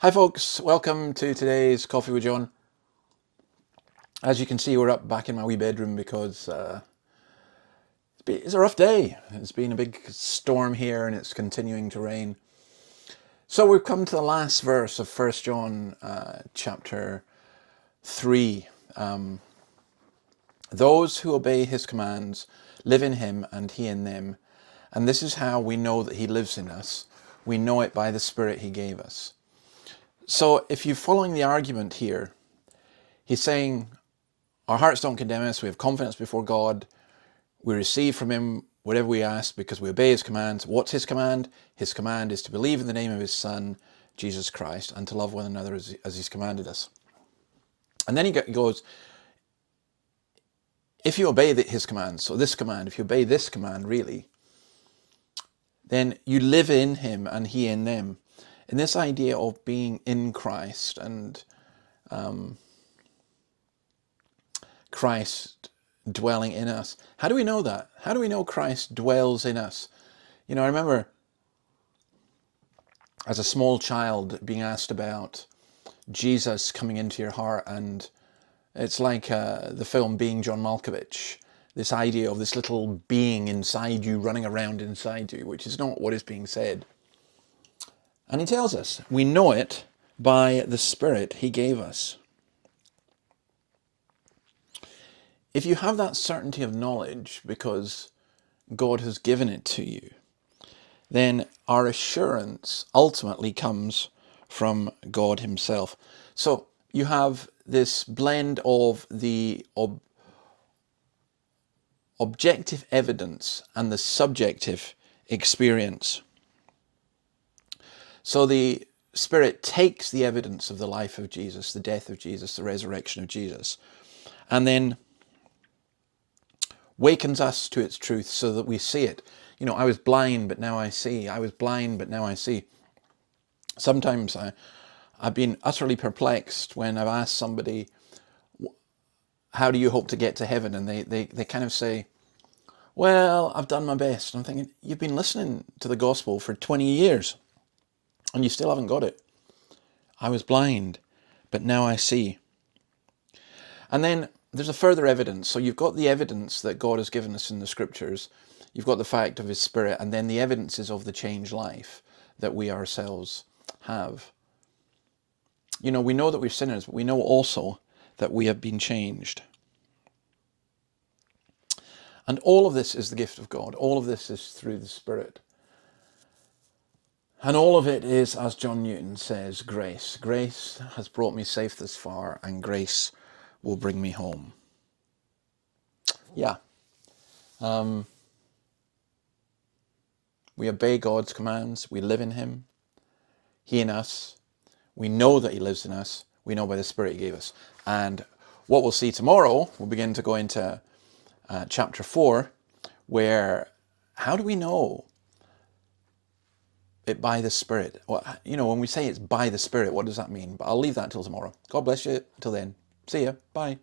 Hi folks, welcome to today's Coffee with John. As you can see, we're up back in my wee bedroom because it's a rough day. It's been a big storm here and it's continuing to rain. So we've come to the last verse of 1 John chapter 3. Those who obey his commands live in him and he in them. And this is how we know that he lives in us. We know it by the Spirit he gave us. So if you're following the argument here, he's saying our hearts don't condemn us. We have confidence before God. We receive from him whatever we ask because we obey his commands. What's his command? His command is to believe in the name of his Son, Jesus Christ, and to love one another as he's commanded us. And then he goes, if you obey his commands, so this command, if you obey this command really, then you live in him and he in them. And this idea of being in Christ and Christ dwelling in us. How do we know that? How do we know Christ dwells in us? You know, I remember as a small child being asked about Jesus coming into your heart, and it's like the film Being John Malkovich, this idea of this little being inside you, running around inside you, which is not what is being said. And he tells us, we know it by the Spirit he gave us. If you have that certainty of knowledge because God has given it to you, then our assurance ultimately comes from God himself. So you have this blend of the objective evidence and the subjective experience. So the Spirit takes the evidence of the life of Jesus, the death of Jesus, the resurrection of Jesus, and then wakens us to its truth so that we see it. You know, I was blind, but now I see. I was blind, but now I see. Sometimes I've been utterly perplexed when I've asked somebody, how do you hope to get to heaven? And they kind of say, well, I've done my best. I'm thinking, you've been listening to the gospel for 20 years and you still haven't got it. I was blind, but now I see. And then there's a further evidence. So you've got the evidence that God has given us in the scriptures. You've got the fact of his Spirit, and then the evidences of the changed life that we ourselves have. You know, we know that we're sinners, but we know also that we have been changed. And all of this is the gift of God. All of this is through the Spirit. And all of it is, as John Newton says, grace. Grace has brought me safe this far, and grace will bring me home. Yeah. We obey God's commands. We live in him. He in us. We know that he lives in us. We know by the Spirit he gave us. And what we'll see tomorrow, we'll begin to go into chapter 4, where how do we know it by the Spirit? Well, you know, when we say it's by the Spirit, what does that mean? But I'll leave that till tomorrow. God bless you. Till then. See ya. Bye.